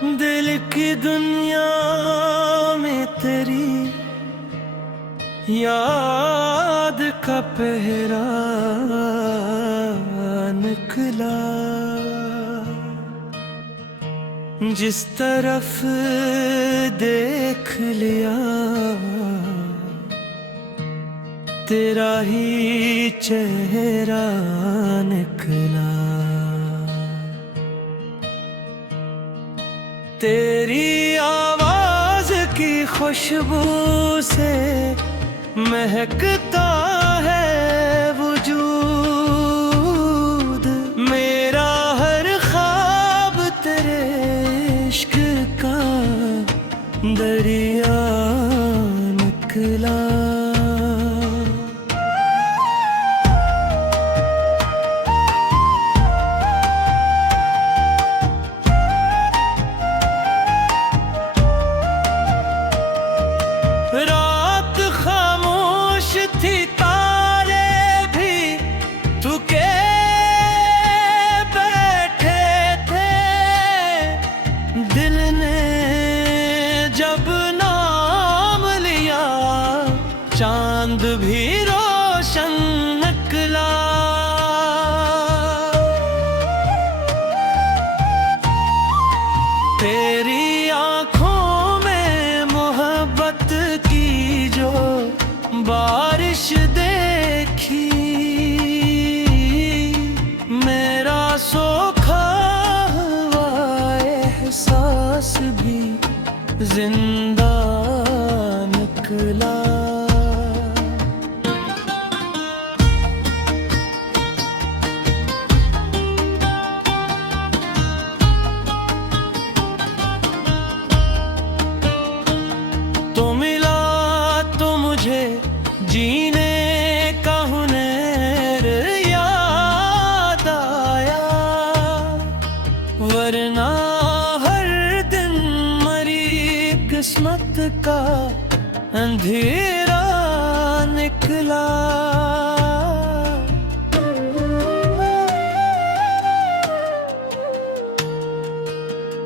दिल की दुनिया में तेरी याद का पहरा निकला। जिस तरफ देख लिया तेरा ही चेहरा निकला। तेरी आवाज की खुशबू से महकता है वजूद मेरा। हर ख्वाब तेरे इश्क का दरिया निकला। रात खामोश थी, तारे भी थके बैठे थे। दिल ने जब नाम लिया चांद भी रोशन निकला। तेरी आंखों में मोहब्बत की जो बारिश देखी, मेरा सोखा हुआ एहसास भी जिंदा निकला। तो मिला तो मुझे जीने का हुनर याद आया, वरना हर दिन मरी किस्मत का अंधेरा निकला।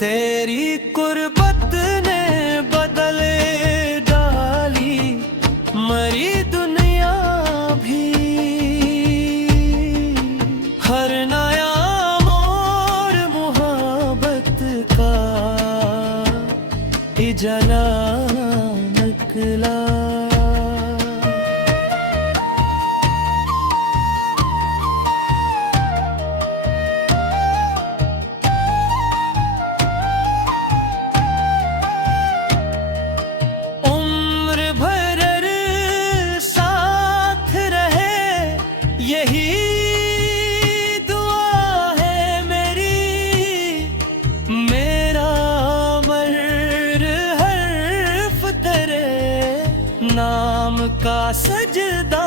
तेरी कुर्बत ने बदल डाली मरी दुनिया भी। हर नया मोड़ मोहब्बत का इजला निकला। यही दुआ है मेरी, मेरा मर हर्फ तेरे नाम का सजदा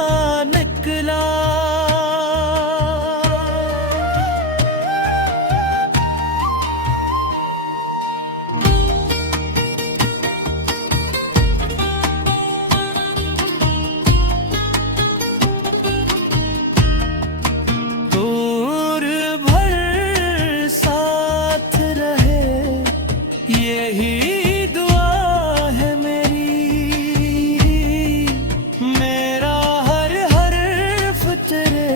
निकला। यही दुआ है मेरी, मेरा हर हर्फ तेरे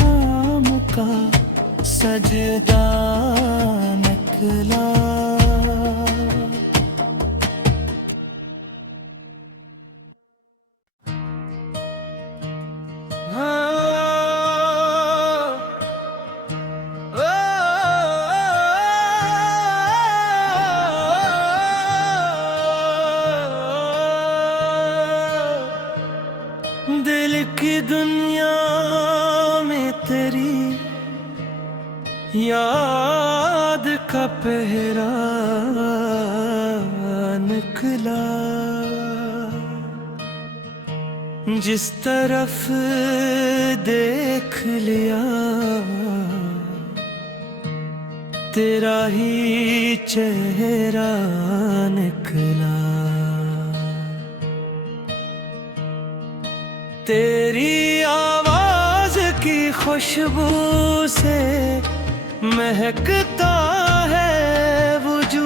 नाम का सजदा निकला। दिल की दुनिया में तेरी याद का पहरा निकला। जिस तरफ देख लिया तेरा ही चेहरा निकला। तेरी आवाज की खुशबू से महकता है वजूद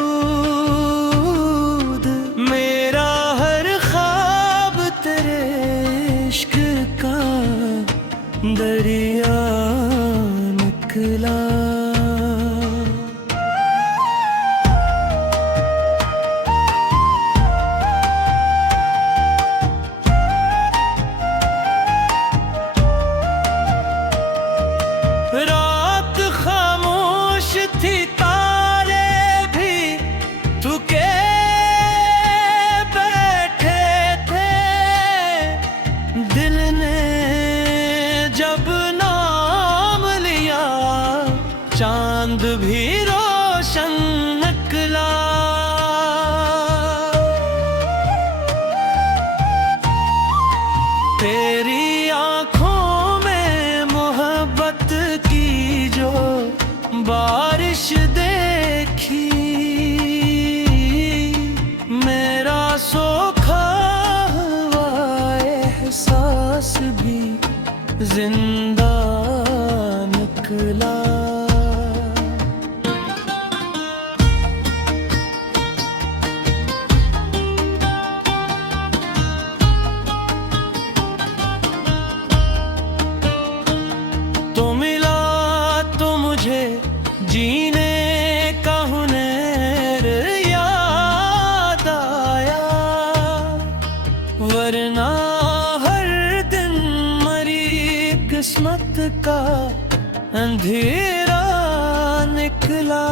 जिंदा निकला। तो मिला तो मुझे जीने का हुनर याद आया, वरना हर दिन मरी किस्मत का अंधेरा निकला।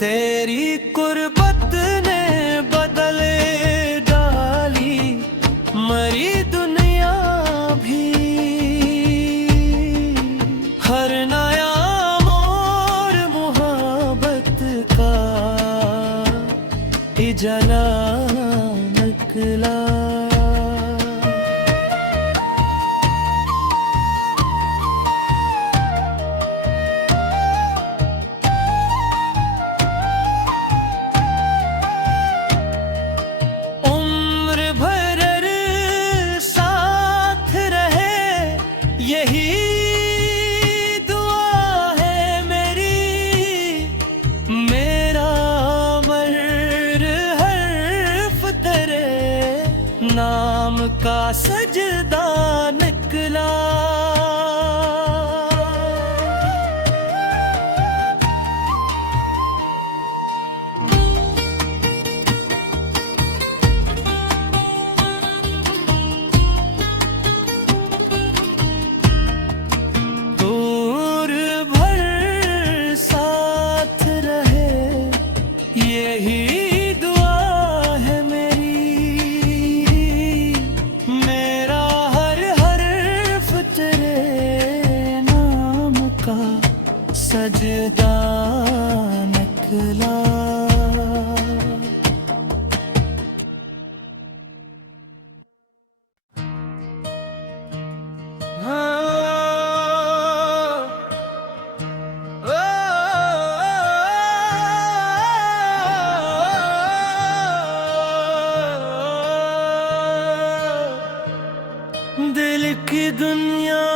तेरी कुर्बत ने बदले डाली मरी दुनिया भी। हर नया मोड़ मोहब्बत का इजला निकला। यही दुआ है मेरी, मेरा अमर हर्फ तेरे नाम का सजदा निकला। यही दुआ है मेरी, मेरा हर हर्फ तेरे नाम का सजदा निकला। दिल की दुनिया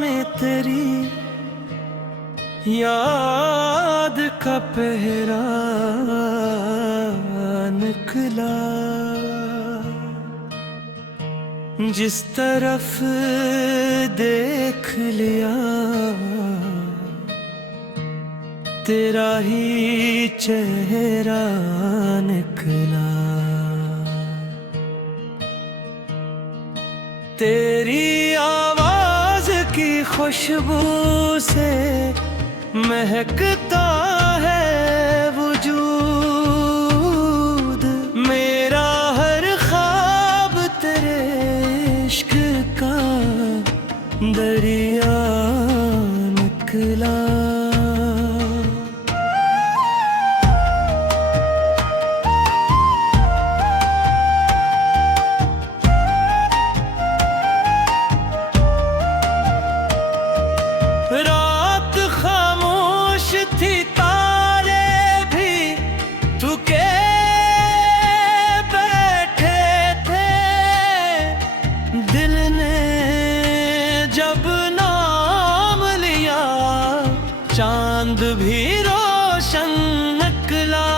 में तेरी याद का पहरा निकला। जिस तरफ देख लिया तेरा ही चेहरा निकला। तेरी आवाज की खुशबू से महकता है वजूद। मेरा हर ख्वाब तेरे इश्क का दरिया निकला। रात खामोश थी, तारे भी थके बैठे थे। दिल ने जब नाम लिया चांद भी रोशन निकला।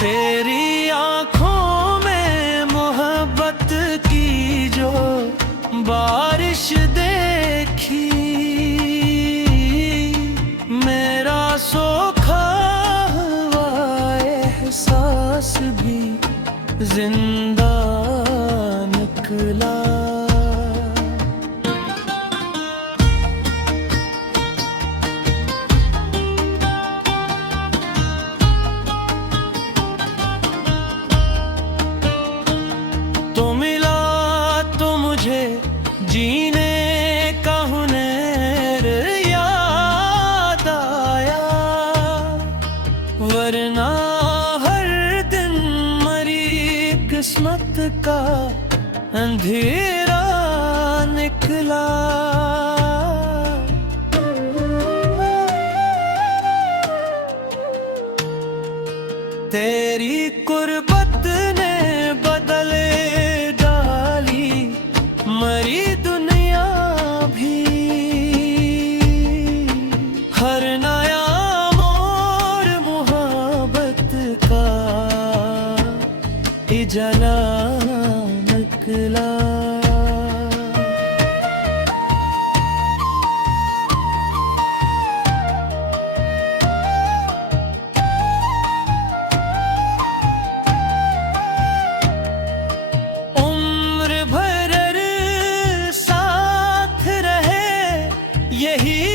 तेरी आंखों में मोहब्बत की जो बारिश देखी, मेरा सोखा हुआ एहसास भी जिंदा निकला। तो मिला तो मुझे जीने का हुनर याद आया, वरना हर दिन मरी किस्मत का अंधेरा निकला। तेरी कुर्बत ने बदले डाली मरी दुनिया भी। हर नया मोड़ मुहब्बत का इजला निकला। उम्र भर साथ रहे यही